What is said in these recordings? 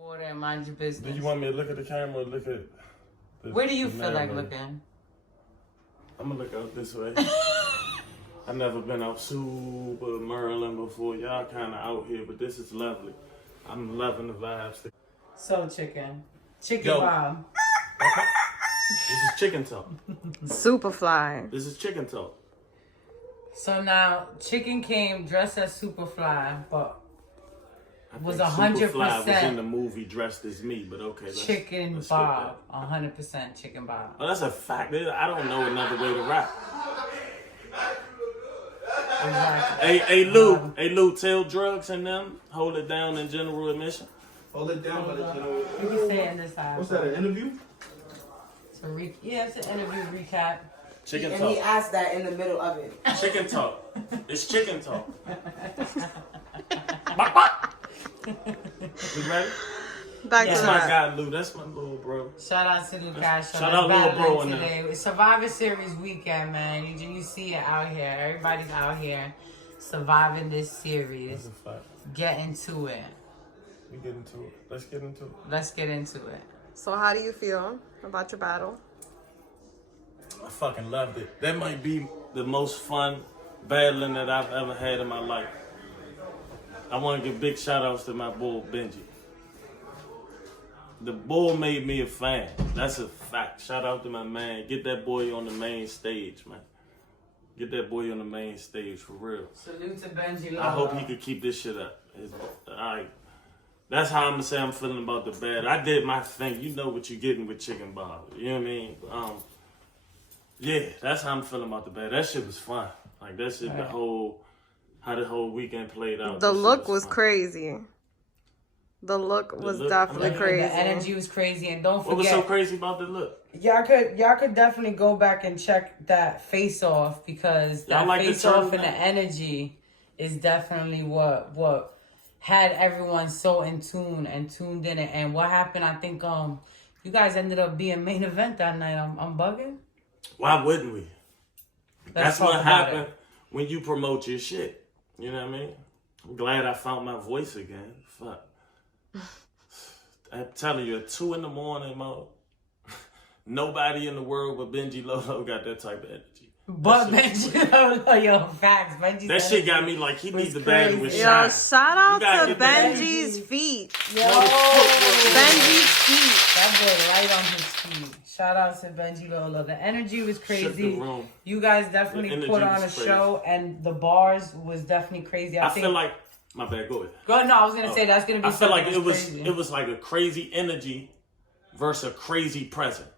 Water and mind your business. Do you want me to look at the camera or look at Where do you feel like looking? I'm gonna look out this way. I've never been out super Maryland before. Y'all kind of out here, but this is lovely. I'm loving the vibes. So chicken Bob. This is chicken talk. Superfly. This is chicken talk. So now chicken came dressed as Superfly, but was Superfly 100% was in the movie dressed as me, but okay. Chicken Bob. 100% chicken Bob. Oh, that's a fact. I don't know another way to rap. Exactly. Hey Lou, tell drugs and them, hold it down in general admission. Hold it down, but You can stay in this side. what's that, an interview? Yeah, it's an interview recap. Chicken And he talk. asked that in the middle of it. Chicken talk. It's chicken talk. We ready? Back Yeah. to That's my that. guy Lou. That's my little bro. Shout out to Lucas. Shout out little bro in there. today. It's Survivor Series weekend, man. You see it out here. Everybody's out here surviving this series. That's a fact. Get into it. We get into it. Let's get into it. Let's get into it. So how do you feel about your battle? I fucking loved it. That might be the most fun battling that I've ever had in my life. I want to give big shout outs to my boy Benji. The boy made me a fan. That's a fact. Shout out to my man. Get that boy on the main stage, man. Get that boy on the main stage for real. Salute to Benji. Lolo. I hope he could keep this shit up. That's how I'm gonna say I'm feeling about the battle. I did my thing. You know what you're getting with Chicken Bob. You know what I mean? Yeah, that's how I'm feeling about the battle. That shit was fun. Like that shit, Right. how the whole weekend played out. The That shit look was fun. crazy. The look was definitely The crazy. energy was crazy, and don't forget. What was so crazy about the look? Y'all could definitely go back and check that face off because Y'all that like the face off term and the now? energy is definitely what had everyone so in tune and tuned in. And what happened? I think you guys ended up being main event that night. I'm bugging. Why wouldn't we? Let's That's talk what about happened it. when you promote your shit. You know what I mean? I'm glad I found my voice again. Fuck. I'm telling you, at 2 in the morning, Mo, nobody in the world but Benji Lolo got that type of energy. But That shit was Benji, yo, facts. Benji. That shit got me like he needs to was battle with crazy. Yo, Shine. shout out You gotta to get that Benji's feet. Yo, Benji's feet. that boy right on his feet. Shout out to Benji Lolo. The energy was Shook crazy. the room. You guys The definitely energy put on a was crazy. show, and the bars was definitely crazy. I think, feel like my bad. Go ahead. Go ahead. No, I was gonna say that's gonna be. I feel like something it crazy. was like a crazy energy versus a crazy presence,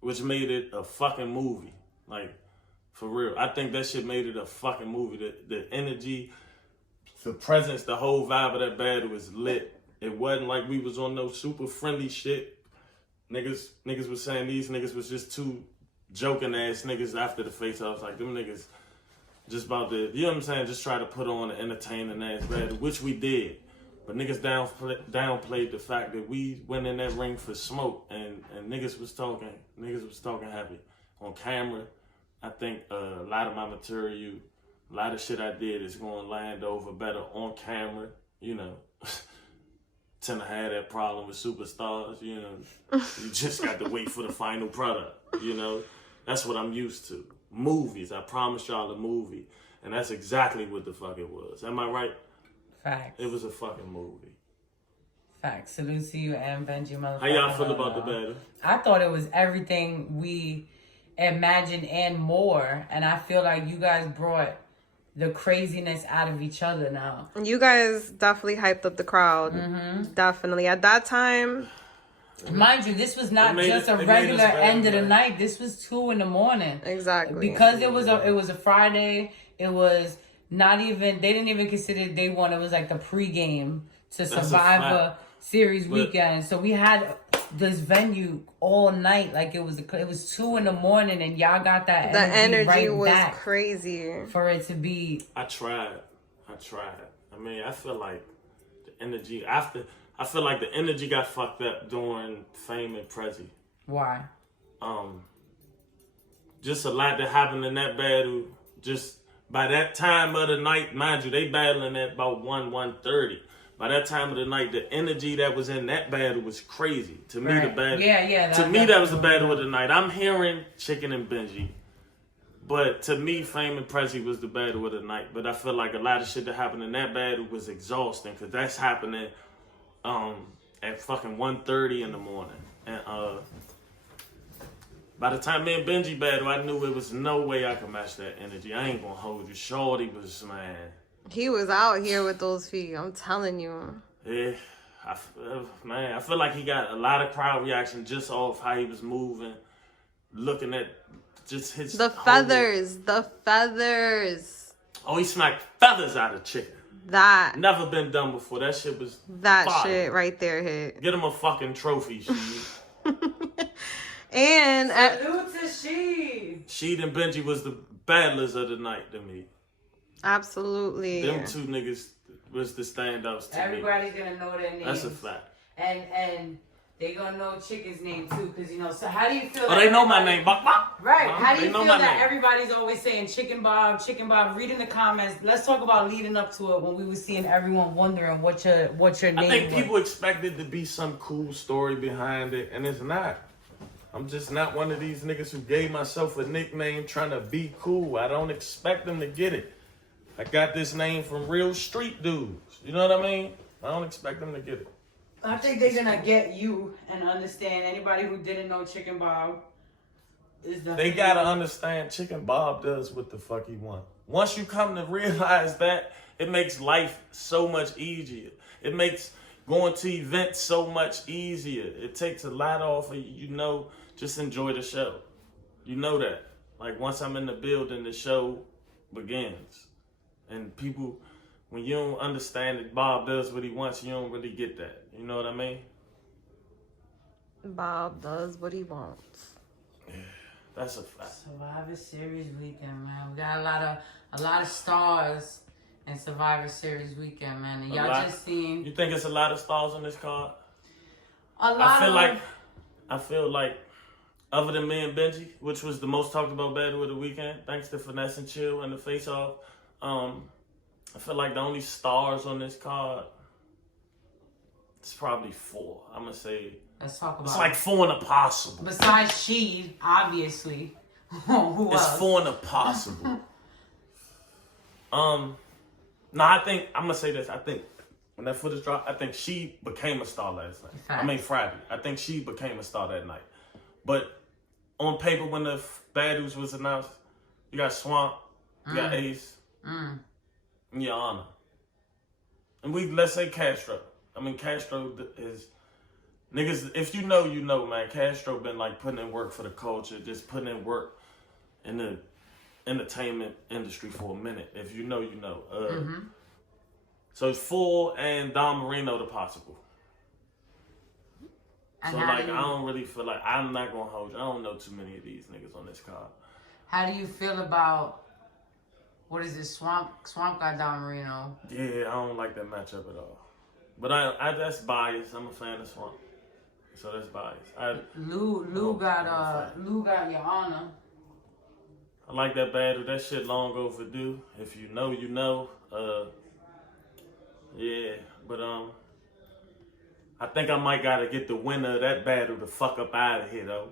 which made it a fucking movie. Like for real, I think that shit made it a fucking movie. The energy, the presence, the whole vibe of that battle was lit. It wasn't like we was on no super friendly shit. Niggas was saying these niggas was just two joking ass niggas after the face off. Like them niggas just about to, you know what I'm saying, just try to put on an entertaining ass battle, which we did. But niggas downplayed the fact that we went in that ring for smoke and niggas was talking heavy. On camera, I think a lot of my material, a lot of shit I did is going to land over better on camera, you know. Tend to have that problem with superstars, you know. You just got to wait for the final product, you know. That's what I'm used to. Movies, I promised y'all a movie. And that's exactly what the fuck it was. Am I right? Facts. It was a fucking movie. Facts. Salute to you and Benji, motherfucker. How y'all feel about the battle? I thought it was everything we imagined and more, and I feel like you guys brought the craziness out of each other now. You guys definitely hyped up the crowd. Definitely. At that time, Mind you, this was not just a it made regular us better, end of the man. night. This was 2 in the morning. exactly. Because it was a Friday. It was not even, they didn't even consider day one. It was like the pregame to a Survivor fact. Series But- weekend. So we had this venue all night. Like it was 2 in the morning, and y'all got that the energy right was back crazy. for it to be. I tried. I mean, I feel like the energy I feel like the energy got fucked up during Fame and Prezi. Why? Just a lot that happened in that battle. Just by that time of the night, mind you, they battling at about 1:30. by that time of the night, the energy that was in that battle was crazy. To me, Right. the battle. Yeah. To me, that was the battle of the night. I'm hearing Chicken and Benji, but to me, Fame and Prezi was the battle of the night. But I feel like a lot of shit that happened in that battle was exhausting because that's happening at fucking 1:30 in the morning. And by the time me and Benji battle, I knew there was no way I could match that energy. I ain't gonna hold you. Shorty was, man. He was out here with those feet. I'm telling you. Yeah, I feel like he got a lot of crowd reaction just off how he was moving, looking at just his... The feathers. Oh, he smacked feathers out of Chicken. That. Never been done before. That shit was That fire. shit right there hit. Get him a fucking trophy, Sheed. And Salute to Sheed. Sheed and Benji was the battlers of the night to me. absolutely. Them two niggas was the standouts to me. Everybody's gonna know their names. That's a fact. And they gonna know Chicken's name too, because you know. So how do you feel? Oh, they know my name. Bop, bop. Right. How do They you know feel my that name. everybody's always saying Chicken Bob, Chicken Bob? Read in the comments. Let's talk about leading up to it when we were seeing everyone wondering what your name I think was. people expected to be some cool story behind it, and it's not. I'm just not one of these niggas who gave myself a nickname trying to be cool. I don't expect them to get it. I got this name from real street dudes. You know what I mean? I don't expect them to get it. I think they're gonna get you and understand. Anybody who didn't know Chicken Bob is the. They gotta understand Chicken Bob does what the fuck he want. Once you come to realize that, it makes life so much easier. It makes going to events so much easier. It takes a lot off of you, know, just enjoy the show. You know that. Like once I'm in the building, the show begins. And people, when you don't understand that Bob does what he wants, you don't really get that. You know what I mean? Bob does what he wants. Yeah, that's a fact. Survivor Series weekend, man. We got a lot of stars in Survivor Series weekend, man. And y'all just seen You think it's a lot of stars on this card? a lot I feel like other than me and Benji, which was the most talked about battle of the weekend, thanks to Finesse and Chill and the Face Off, I feel like the only stars on this card, it's probably 4. I'm gonna say Let's talk about it's like 4 in a possible. Besides Sheed, obviously. Who It's else? 4 in a possible. No, I think I'm gonna say this. I think when that footage dropped, I think she became a star last night. Fact. I mean Friday. I think she became a star that night. But on paper, when the battles was announced, you got Swamp, you got Ace, and Your Honor. And let's say Castro. I mean, Castro is niggas. If you know, you know, man. Castro been like putting in work for the culture, just putting in work in the entertainment industry for a minute. If you know, you know. So it's 4 and Don Marino the possible. And So how like do you- I don't really feel like I'm not gonna hold you. I don't know too many of these niggas on this card. How do you feel about what is it? Swamp got Don Marino. Yeah, I don't like that matchup at all. But I that's biased. I'm a fan of Swamp, so that's biased. Lou got Your Honor. I like that battle. That shit long overdue. If you know, you know. Yeah, but I think I might gotta get the winner of that battle the fuck up out of here though.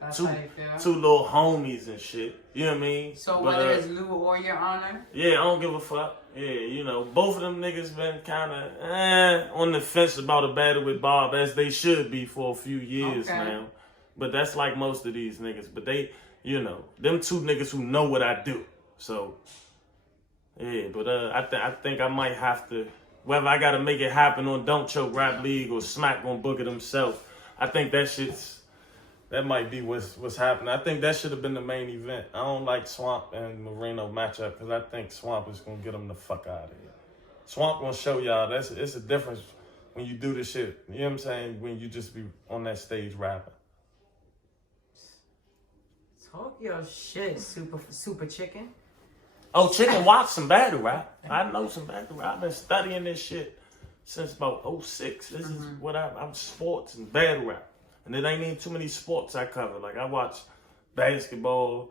That's two how you feel. two little homies and shit. You know what I mean? So But, whether it's Lou or Your Honor, yeah, I don't give a fuck. Yeah, you know, both of them niggas been kind of on the fence about a battle with Bob, as they should be for a few years Okay. now. But that's like most of these niggas. But they, you know, them two niggas who know what I do. So, yeah, but I think I might have to, whether I got to make it happen on Don't Choke Rap League or Smack gonna book it himself, I think that might be what's happening. I think that should have been the main event. I don't like Swamp and Marino matchup because I think Swamp is going to get them the fuck out of here. Swamp going to show y'all it's a difference when you do this shit. You know what I'm saying? When you just be on that stage rapping. talk your shit, super chicken. Oh, Chicken watch some battle rap. I know some battle rap. I've been studying this shit since about 06. This is what I'm sports and battle rap. And it ain't even too many sports I cover. Like I watch basketball,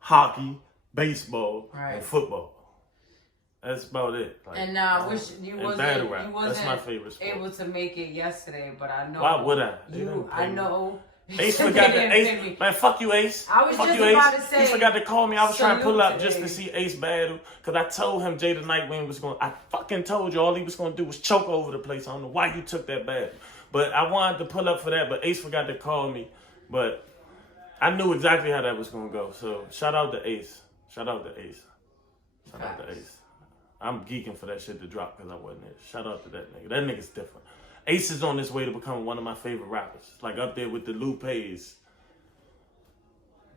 hockey, baseball, Right. and football. That's about it. Like, And I wish you battle rap. you wasn't That's my favorite sport. able to make it yesterday, but I know. Why would I? I know. Ace forgot the Ace. Man, fuck you, Ace. I was fuck just you, about Ace. to say. He forgot to call me. I was trying to pull up salute just to see Ace battle. Because I told him Jada Nightwing was going to... I fucking told you all he was going to do was choke over the place. I don't know why you took that battle. But I wanted to pull up for that, but Ace forgot to call me. But I knew exactly how that was going to go. So shout out to Ace. Shout out to Ace. Shout out to Ace. I'm geeking for that shit to drop because I wasn't there. Shout out to that nigga. That nigga's different. Ace is on his way to become one of my favorite rappers. Like up there with the Lupe's.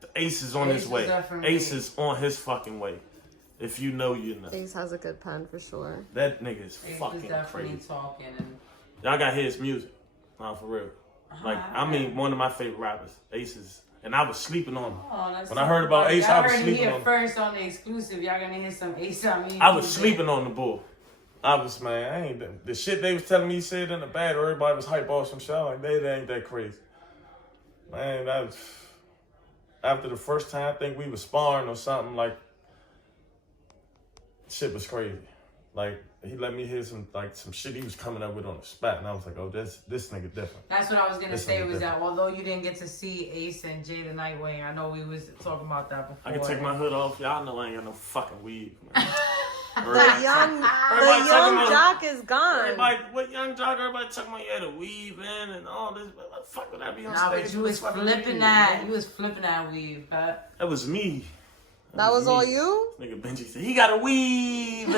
The Ace is on his way. Ace is on his fucking way. If you know, you know. Ace has a good pen for sure. That nigga is Ace fucking definitely crazy. Talking and... Y'all gotta hear his music. Nah, for real. Like, I mean, one of my favorite rappers. Ace is... And I was sleeping on him. Oh, when I heard about Ace, I was sleeping on him. First on the exclusive. Y'all gonna hear some Ace on me. I was sleeping on the bull. I was, man, I ain't... The shit they was telling me he said in the battle, everybody was hype off some shit. I'm like, they ain't that crazy. Man, that was... After the first time, I think we was sparring or something, like, shit was crazy. Like, he let me hear some shit he was coming up with on the spot, and I was like, oh, this nigga different. That's what I was gonna say was different. that although you didn't get to see Ace and Jada Nightwing, I know we was talking about that before. I can take my hood off. Y'all know I ain't got no fucking weed, man. The young jock is gone. Everybody, what young jock? Everybody talking about the weave in and all this. What the fuck would I be on nah, stage? But you was flipping that. You was flipping that weave, Pat. That was me. That was all you? Nigga Benji said he got a weave in.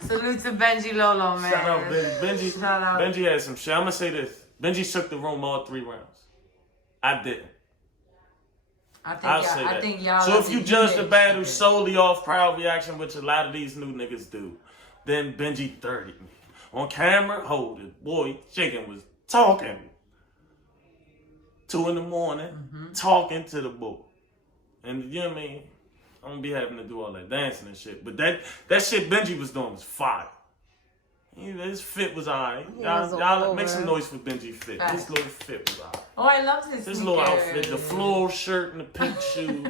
Salute to Benji Lolo, man. Shout out Benji. Shout out. Benji had some shit. I'm gonna say this. Benji shook the room all 3 rounds. I didn't. I think y'all. So if you judge the battle solely off crowd reaction, which a lot of these new niggas do, then Benji 30'd me. On camera, hold it. Boy, chicken was talking. 2 in the morning, talking to the bull. And you know what I mean? I'm gonna be having to do all that dancing and shit. But that shit Benji was doing was fire. His fit was alright. Y'all make some noise for Benji fit. His little fit was alright. Oh, I loved his little outfit, the floral shirt and the pink shoes.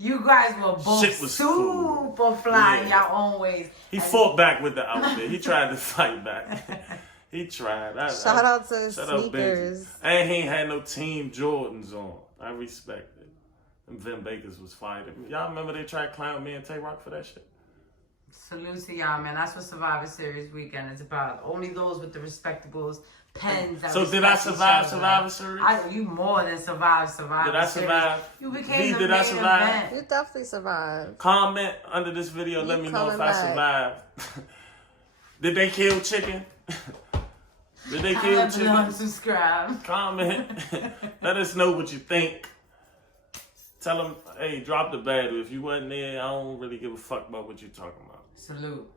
You guys were both Shit was super cool. fly in your own ways. He fought back with the outfit. He tried to fight back. He tried. Shout out to his shout sneakers. And he ain't had no Team Jordans on. I respect it. And Vin Bakers was fighting. Y'all remember they tried to clown me and Tay-Rock for that shit? Salute to y'all, man. That's what Survivor Series weekend is about. Only those with the respectables, pens. So did I survive Survivor Series? You more than survived Survivor Did I Series. survive? You became the did main I survive? event. You definitely survived. Comment under this video. Let me know if I survived. Did they kill chicken? Did they kill chicken? Subscribe. Comment. Let us know what you think. Tell them, hey, drop the battle. If you wasn't there, I don't really give a fuck about what you're talking about. Salute.